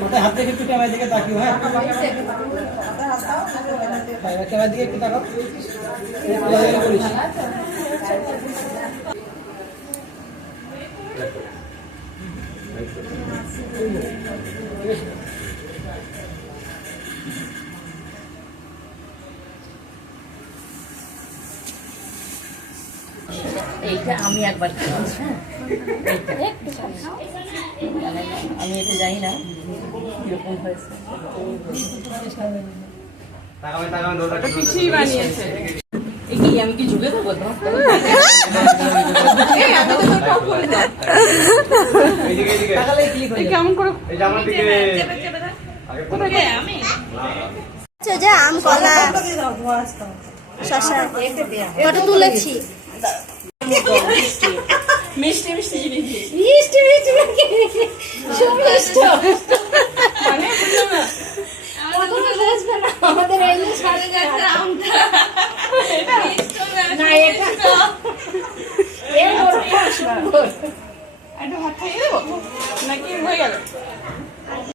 মাথায় হাত রেখে একটু ক্যামেরার দিকে তাকিও। হ্যাঁ, ক্যামেরার দিকে একটু তাকাও। এইটা আমি একবার খেয়েছি। আমি এটা জানি না কিরকম হয়েছে। কিছুই বানিয়েছে। আমি কি ঝুঁকে দেবো? কেমন করে আম কলা শশা ফটো তুলেছি। মিষ্টি মিষ্টি জিনিস মিষ্টি মিষ্টি আমাদের এই না এটা একটা ভাত খাইয়ে দেবো নাকি হয়ে গেল?